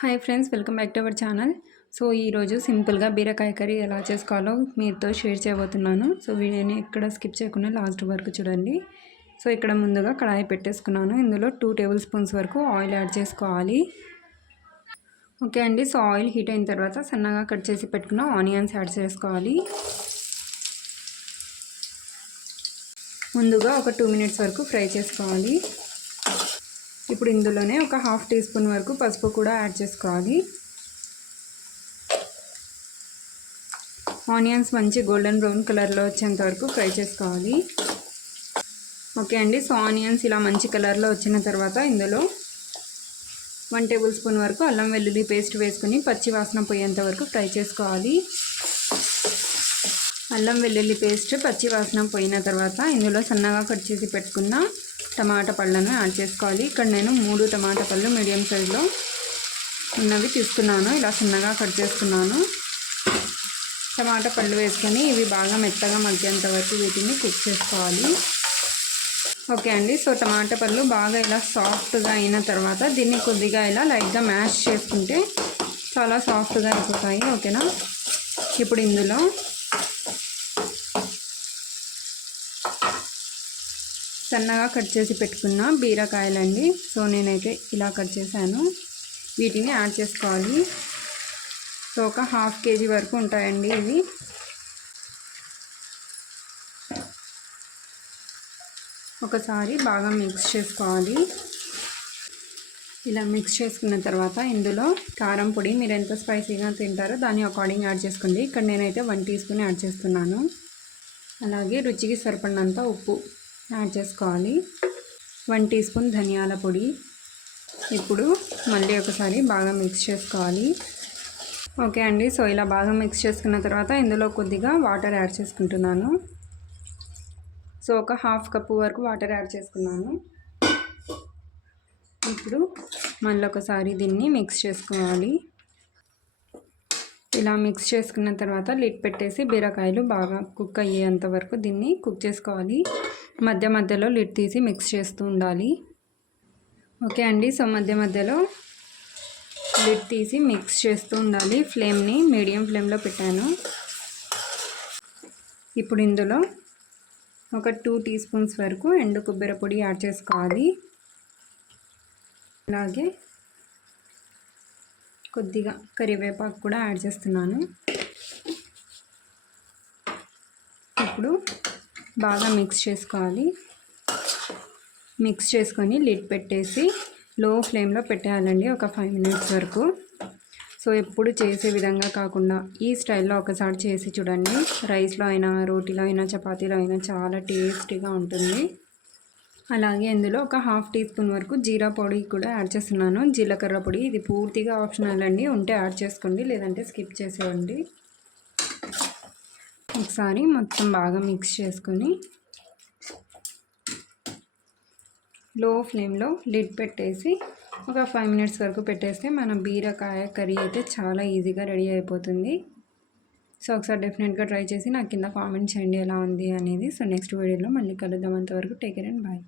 Hi friends welcome back to our channel. So ఈరోజు సింపుల్గా బీరకాయ కర్రీ ఎలా చేసుకోవాలో మీతో షేర్ చేయబోతున్నాను. సో వీడియోని ఎక్కడ స్కిప్ చేయకుండా లాస్ట్ వరకు చూడండి. సో ఇక్కడ ముందుగా కడాయి పెట్టేసుకున్నాను. ఇందులో టూ టేబుల్ స్పూన్స్ వరకు ఆయిల్ యాడ్ చేసుకోవాలి. ఓకే అండి సో ఆయిల్ హీట్ అయిన తర్వాత సన్నగా కట్ చేసి పెట్టుకున్న ఆనియన్స్ యాడ్ చేసుకోవాలి. ముందుగా ఒక టూ మినిట్స్ వరకు ఫ్రై చేసుకోవాలి. ఇప్పుడు ఇందులోనే ఒక హాఫ్ టీ స్పూన్ వరకు పసుపు కూడా యాడ్ చేసుకోవాలి. ఆనియన్స్ మంచి గోల్డెన్ బ్రౌన్ కలర్లో వచ్చేంత వరకు ఫ్రై చేసుకోవాలి. ఓకే అండి సో ఆనియన్స్ ఇలా మంచి కలర్లో వచ్చిన తర్వాత ఇందులో వన్ టేబుల్ స్పూన్ వరకు అల్లం వెల్లుల్లి పేస్ట్ వేసుకుని పచ్చి వాసన పోయేంత వరకు ఫ్రై చేసుకోవాలి. అల్లం వెల్లుల్లి పేస్ట్ పచ్చి వాసన పోయిన తర్వాత ఇందులో సన్నగా కట్ చేసి పెట్టుకున్న టమాటా పళ్ళను యాడ్ చేసుకోవాలి. ఇక్కడ నేను మూడు టమాటా పళ్ళు మీడియం సైజులో ఉన్నవి తీసుకున్నాను. ఇలా చిన్నగా కట్ చేసుకున్నాను. టమాటా పళ్ళు వేసుకొని ఇవి బాగా మెత్తగా మగ్గేంత వరకు వీటిని కుక్ చేసుకోవాలి. ఓకే అండి. సో టమాటా పళ్ళు బాగా ఇలా సాఫ్ట్గా అయిన తర్వాత దీన్ని కొద్దిగా ఇలా లైట్గా మ్యాష్ చేసుకుంటే చాలా సాఫ్ట్గా అయిపోతాయి. ఓకేనా? ఇప్పుడు ఇందులో సన్నగా కట్ చేసి పెట్టుకున్న బీరకాయలండి. సో నేనైతే ఇలా కట్ చేశాను. వీటిని యాడ్ చేసుకోవాలి. సో ఒక హాఫ్ కేజీ వరకు ఉంటాయండి ఇవి. ఒకసారి బాగా మిక్స్ చేసుకోవాలి. ఇలా మిక్స్ చేసుకున్న తర్వాత ఇందులో కారం పొడి మీరు ఎంత స్పైసీగా తింటారో దాని అకార్డింగ్ యాడ్ చేసుకోండి. ఇక్కడ నేనైతే వన్ టీ స్పూన్ యాడ్ చేస్తున్నాను. అలాగే రుచికి సరిపడినంత ఉప్పు యాడ్ చేసుకోవాలి. వన్ టీ స్పూన్ ధనియాల పొడి. ఇప్పుడు మళ్ళీ ఒకసారి బాగా మిక్స్ చేసుకోవాలి. ఓకే అండి. సో ఇలా బాగా మిక్స్ చేసుకున్న తర్వాత ఇందులో కొద్దిగా వాటర్ యాడ్ చేసుకుంటున్నాను. సో ఒక హాఫ్ కప్పు వరకు వాటర్ యాడ్ చేసుకున్నాను. ఇప్పుడు మళ్ళీ ఒకసారి దీన్ని మిక్స్ చేసుకోవాలి. ఇలా మిక్స్ చేసుకున్న తర్వాత లిడ్ పెట్టేసి బీరకాయలు బాగా కుక్ అయ్యేంత వరకు దీన్ని కుక్ చేసుకోవాలి. మధ్య మధ్యలో లిడ్ తీసి మిక్స్ చేస్తూ ఉండాలి. ఓకే అండి సో మధ్య మధ్యలో లిడ్ తీసి మిక్స్ చేస్తూ ఉండాలి. ఫ్లేమ్ని మీడియం ఫ్లేమ్లో పెట్టాను. ఇప్పుడు ఇందులో ఒక టూ టీ స్పూన్స్ వరకు ఎండు కొబ్బరి పొడి యాడ్ చేసుకోవాలి. అలాగే కొద్దిగా కరివేపాకు కూడా యాడ్ చేస్తున్నాను. ఇప్పుడు బాగా మిక్స్ చేసుకోవాలి. మిక్స్ చేసుకొని లిడ్ పెట్టేసి లో ఫ్లేమ్లో పెట్టేయాలండి ఒక ఫైవ్ మినిట్స్ వరకు. సో ఎప్పుడు చేసే విధంగా కాకుండా ఈ స్టైల్లో ఒకసారి చేసి చూడండి. రైస్లో అయినా రోటీలో అయినా చపాతీలో అయినా చాలా టేస్టీగా ఉంటుంది. అలాగే ఇందులో ఒక హాఫ్ టీ స్పూన్ వరకు జీరా పొడి కూడా యాడ్ చేస్తున్నాను. జీలకర్ర పొడి ఇది పూర్తిగా ఆప్షనల్ అండి. ఉంటే యాడ్ చేసుకోండి లేదంటే స్కిప్ చేసేయండి. ఒకసారి మొత్తం బాగా మిక్స్ చేసుకొని లో ఫ్లేమ్లో లిడ్ పెట్టేసి ఒక ఫైవ్ మినిట్స్ వరకు పెట్టేస్తే మన బీరకాయ కర్రీ అయితే చాలా ఈజీగా రెడీ అయిపోతుంది. సో ఒకసారి డెఫినెట్గా ట్రై చేసి నాకు కింద కామెంట్ చేయండి ఎలా ఉంది అనేది. సో నెక్స్ట్ వీడియోలో మళ్ళీ కలుద్దాం. అంతవరకు టేక్ కేర్ అండ్ బాయ్.